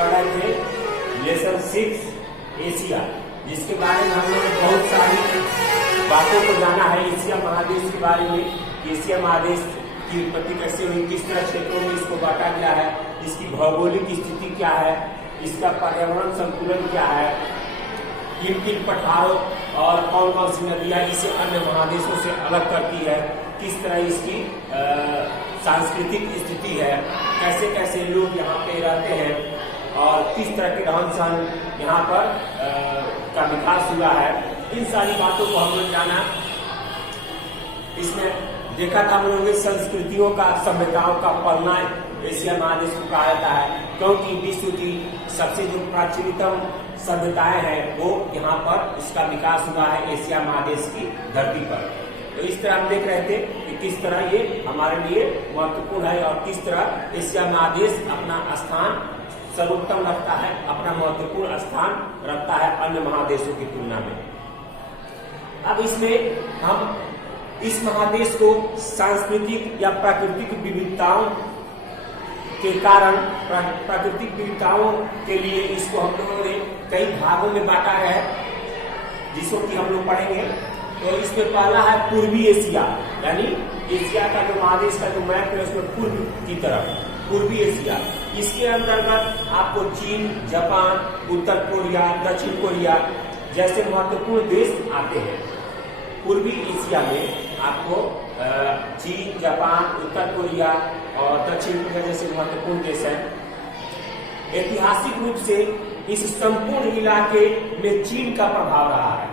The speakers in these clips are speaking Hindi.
पढ़ रहे थे लेसन 6 एशिया, जिसके बारे में हम लोग बहुत सारी बातों को जाना है। एशिया महादेश के बारे में, एशिया महादेश की उत्पत्ति कैसे हुई, किस तरह क्षेत्रों में इसको बांटा गया है, इसकी भौगोलिक स्थिति क्या है, इसका पर्यावरण संतुलन क्या है, किन किन पठारों और कौन कौन सी नदियां इसे अन्य महादेशों से अलग करती है, किस तरह इसकी सांस्कृतिक स्थिति है, कैसे कैसे लोग यहाँ पे रहते हैं और किस तरह के रहन सहन यहाँ पर का विकास हुआ है, इन सारी बातों को हम लोग जाना। इसमें देखा था हम लोगों ने संस्कृतियों का, सभ्यताओं का पलना एशिया महादेश को कहा जाता है, क्योंकि विश्व की सबसे जो प्राचीनतम सभ्यताएं हैं वो यहाँ पर इसका विकास हुआ है एशिया महादेश की धरती पर। तो इस तरह हम देख रहे थे कि किस तरह ये हमारे लिए महत्वपूर्ण है और किस तरह एशिया महादेश अपना स्थान सर्वोत्तम रखता है, अपना महत्वपूर्ण स्थान रखता है अन्य महादेशों की तुलना में। अब इसमें हम इस महादेश को सांस्कृतिक या प्राकृतिक विविधताओं के कारण, प्राकृतिक विविधताओं के लिए इसको हम लोगों ने कई भागों में बांटा है, जिसको कि हम लोग पढ़ेंगे। तो इसमें पहला है पूर्वी एशिया, यानी एशिया का जो महादेश का जो मैप है उसमें पूर्व की तरफ पूर्वी एशिया। इसके अंतर्गत आपको चीन, जापान, उत्तर कोरिया, दक्षिण कोरिया जैसे महत्वपूर्ण देश आते हैं। पूर्वी एशिया में आपको चीन, जापान, उत्तर कोरिया और दक्षिण कोरिया जैसे महत्वपूर्ण देश हैं। ऐतिहासिक रूप से इस संपूर्ण इलाके में चीन का प्रभाव रहा है।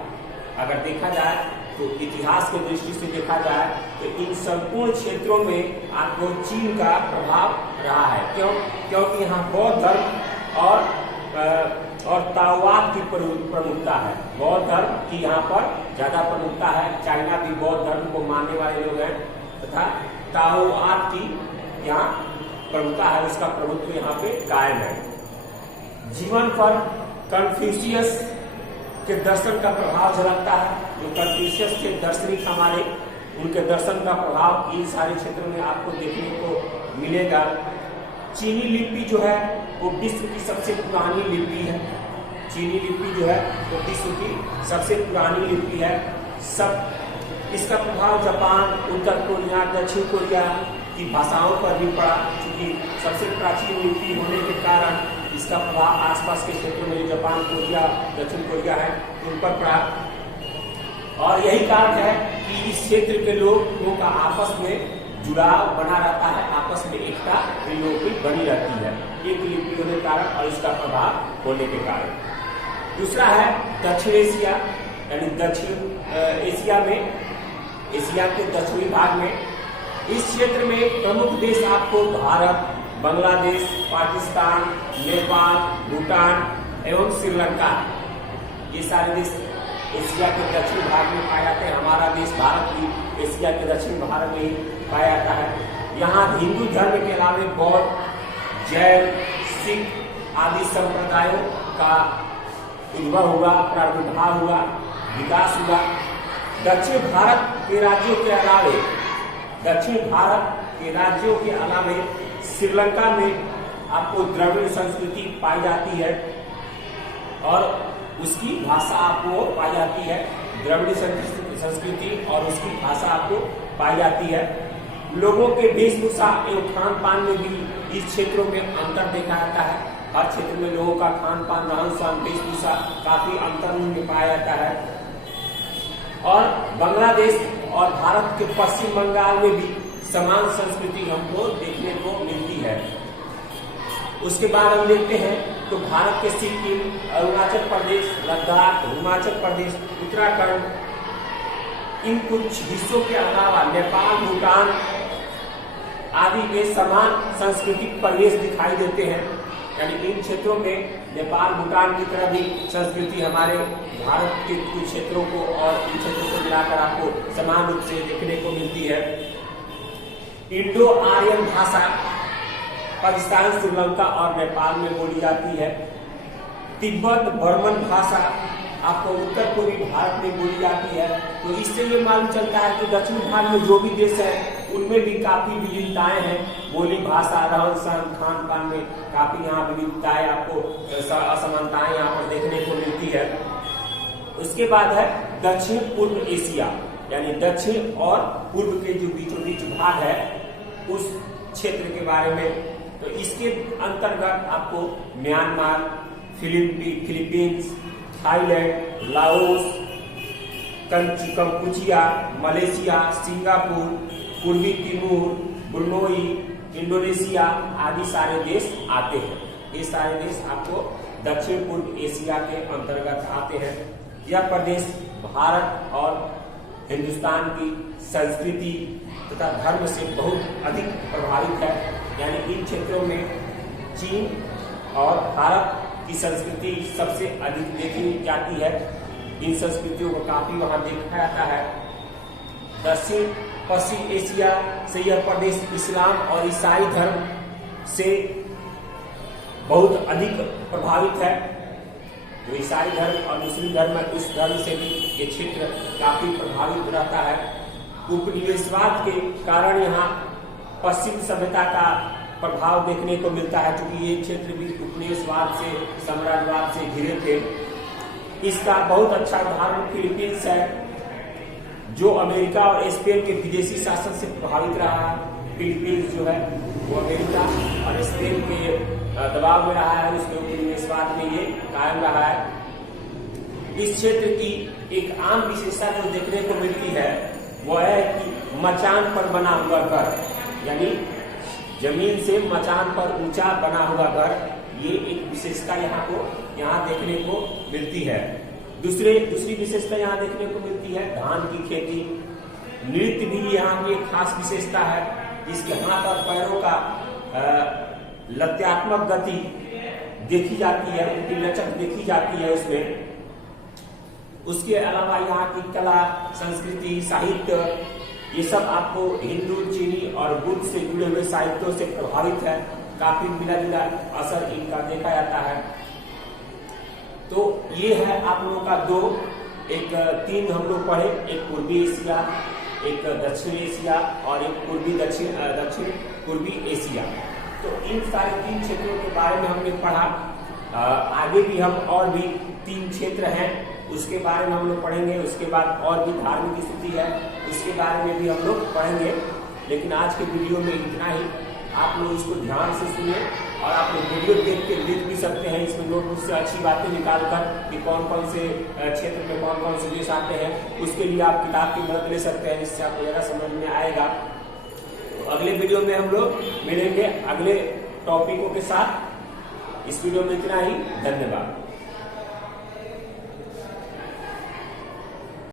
अगर देखा जाए तो इतिहास की दृष्टि से देखा जाए तो इन संपूर्ण क्षेत्रों में आपको चीन का प्रभाव रहा है। क्यों? क्योंकि यहाँ बौद्ध धर्म और ताओवाद की प्रमुखता है। बौद्ध धर्म की यहाँ पर ज्यादा प्रमुखता है। चाइना भी बौद्ध धर्म को मानने वाले लोग हैं तथा ताओवाद की यहाँ प्रमुखता है, उसका प्रभुत्व यहाँ पे कायम है। जीवन पर कन्फ्यूशियस के दर्शन का प्रभाव झलकता है। जो कन्फ्यूशियस के दार्शनिक हमारे, उनके दर्शन का प्रभाव इन सारे क्षेत्रों में आपको देखने को मिलेगा। चीनी लिपि जो है वो विश्व की सबसे पुरानी लिपि है। चीनी लिपि जो है वो विश्व की सबसे पुरानी लिपि है। सब इसका प्रभाव जापान, उत्तर कोरिया, दक्षिण कोरिया की भाषाओं पर भी पड़ा, क्योंकि सबसे प्राचीन लिपि होने के कारण इसका प्रभाव आसपास के क्षेत्रों में जापान, कोरिया, दक्षिण कोरिया है उन पर पड़ा। और यही कारण है कि इस क्षेत्र के लोगों का आपस में जुड़ाव बना रहता है, आपस में एकता इन लोगों की बनी रहती है, एक लिपि होने के कारण और इसका प्रभाव होने के कारण। दूसरा है दक्षिण एशिया, यानी दक्षिण एशिया में, एशिया के दक्षिणी भाग में इस क्षेत्र में प्रमुख देश आपको भारत, बांग्लादेश, पाकिस्तान, नेपाल, भूटान एवं श्रीलंका, ये सारे देश एशिया के दक्षिण भाग में पाए जाते हैं। हमारा देश भारत भी एशिया के दक्षिण भाग में ही पाया जाता है। यहाँ हिंदू धर्म के अलावा बौद्ध, जैन, सिख आदि संप्रदायों का उद्भव हुआ, प्रादुर्भाव हुआ, विकास हुआ। दक्षिण भारत के राज्यों के अलावे, दक्षिण भारत के राज्यों के अलावे श्रीलंका में आपको द्रविड़ संस्कृति पाई जाती है और उसकी भाषा आपको पाई जाती है। द्रविड़ संस्कृति और उसकी भाषा आपको पाई जाती है। लोगों के वेशभूषा एवं खान पान में भी इस क्षेत्रों में अंतर देखा जाता है। हर क्षेत्र में लोगों का खान पान, रहन सहन, वेशभूषा काफी अंतर में पाया जाता है। और बांग्लादेश और भारत के पश्चिम बंगाल में भी समान संस्कृति हमको देखने को मिलती है। उसके बाद हम देखते हैं तो भारत के सिक्किम, अरुणाचल प्रदेश, लद्दाख, हिमाचल प्रदेश, उत्तराखंड, इन कुछ हिस्सों के अलावा नेपाल, भूटान आदि में समान सांस्कृतिक परिवेश दिखाई देते हैं। यानी इन क्षेत्रों में नेपाल, भूटान की तरह भी संस्कृति हमारे भारत के कुछ क्षेत्रों को और इन क्षेत्रों को मिलाकर आपको समान रूप से देखने को मिलती है। इंडो आर्यन भाषा पाकिस्तान, श्रीलंका और नेपाल में बोली जाती है। तिब्बत बर्मन भाषा आपको उत्तर पूर्वी भारत में बोली जाती है। तो इससे ये मालूम चलता है कि दक्षिण भारत में जो भी देश है उनमें भी काफी विविधताएं हैं। बोली भाषा, रहन सहन, खान पान में काफी यहाँ विविधताएं, आपको असमानताएं यहाँ पर देखने को मिलती है। उसके बाद है दक्षिण पूर्व एशिया, यानी दक्षिण और पूर्व के जो बीचों बीच भाग है उस क्षेत्र के बारे में। तो इसके अंतर्गत आपको Myanmar, Philippines, Thailand, Laos, Kampuchea, Malaysia, Singapore, पूर्वी तिमोर, ब्रुनोई, इंडोनेशिया आदि सारे देश आते हैं। ये सारे देश आपको दक्षिण पूर्व एशिया के अंतर्गत आते हैं। यह प्रदेश भारत और हिंदुस्तान की संस्कृति तथा धर्म से बहुत अधिक प्रभावित है, यानी इन क्षेत्रों में चीन और भारत की संस्कृति सबसे अधिक देखी जाती है। इन संस्कृतियों को काफी वहां देखा जाता है। दक्षिण पश्चिम एशिया से यह प्रदेश इस्लाम और ईसाई धर्म से बहुत अधिक प्रभावित है। तो ईसाई धर्म और मुस्लिम धर्म, उस धर्म से भी ये क्षेत्र काफी प्रभावित रहता है। उपनिवेशवाद के कारण यहाँ पश्चिम सभ्यता का प्रभाव देखने को मिलता है, क्योंकि ये क्षेत्र भी उपनिवेशवाद से, साम्राज्यवाद से घिरे थे। इसका बहुत अच्छा उदाहरण फिलीपींस है, जो अमेरिका और स्पेन के विदेशी शासन से प्रभावित रहा है। फिलीपींस जो है वो अमेरिका और स्पेन के दबाव में रहा है, उसके उपनिवेशवाद में ये कायम रहा है। इस क्षेत्र की एक आम विशेषता जो देखने को मिलती है वो है कि मचान पर बना हुआ घर, यानी जमीन से मचान पर ऊंचा बना हुआ घर, ये एक विशेषता यहाँ देखने को मिलती है। दूसरी विशेषता यहाँ देखने को मिलती है धान की खेती। नृत्य भी यहाँ की एक खास विशेषता है, जिसके हाथ और पैरों का लत्यात्मक गति देखी जाती है, उनकी लचक देखी जाती है उसमें। उसके अलावा यहाँ की कला, संस्कृति, साहित्य, ये सब आपको हिंदू, चीनी और बुद्ध से जुड़े हुए साहित्यों से प्रभावित है। काफी मिला जुला असर इनका देखा जाता है। तो ये है आप लोगों का तीन हम लोग पढ़े, एक पूर्वी एशिया, एक दक्षिण एशिया और एक दक्षिण पूर्वी एशिया। तो इन सारे 3 क्षेत्रों के बारे में हमने पढ़ा। आगे भी हम और भी 3 क्षेत्र हैं, उसके बारे में हम लोग पढ़ेंगे। उसके बाद और भी धार्मिक स्थिति है, उसके बारे में भी हम लोग पढ़ेंगे। लेकिन आज के वीडियो में इतना ही। आप लोग इसको ध्यान से सुनिए और आप लोग वीडियो देख के लिख भी सकते हैं इसमें नोटबुक से अच्छी बातें निकालकर कि कौन कौन से क्षेत्र में कौन कौन से देश आते हैं। उसके लिए आप किताब की मदद ले सकते हैं, जिससे आपको ज़्यादा समझ में आएगा। तो अगले वीडियो में हम लोग मिलेंगे अगले टॉपिकों के साथ। इस वीडियो में इतना ही। धन्यवाद।